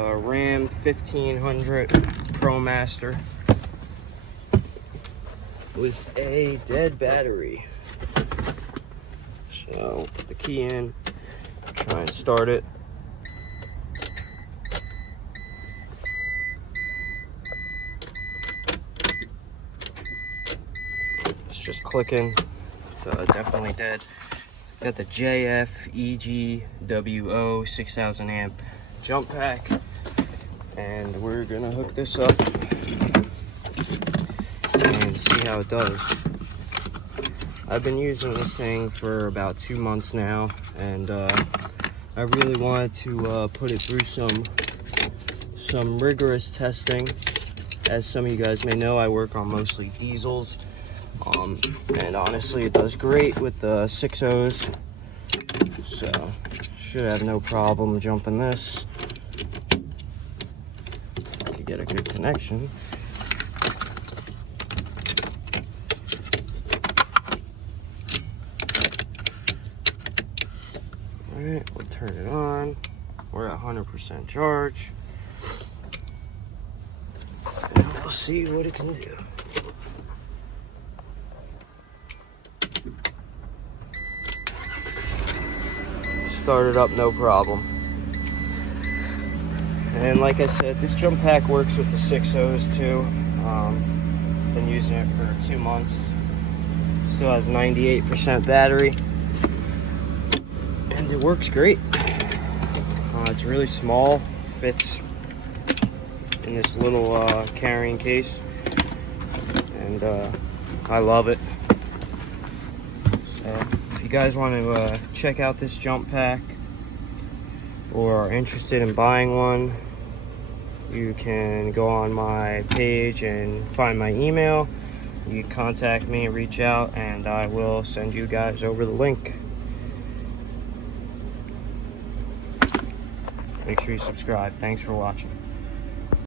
Ram 1500 ProMaster with a dead battery. So put the key in, try and start it. It's just clicking. It's definitely dead. Got the JF EGWO 6000 amp jump pack, and we're gonna hook this up and see how it does. I've been using this thing for about 2 months now, and I really wanted to put it through some rigorous testing. As some of you guys may know, I work on mostly diesels, and honestly it does great with the 6.0s, so should have no problem jumping this. Could get a good connection. Alright, we'll turn it on. We're at 100% charge, and we'll see what it can do. Started up no problem. And like I said, this jump pack works with the 6.0s too. Been using it for 2 months. Still has 98% battery, and it works great. It's really small, fits in this little carrying case, and I love it. So if you guys want to check out this jump pack or are interested in buying one, you can go on my page and find my email. You can contact me, reach out, and I will send you guys over the link. Make sure you subscribe. Thanks for watching.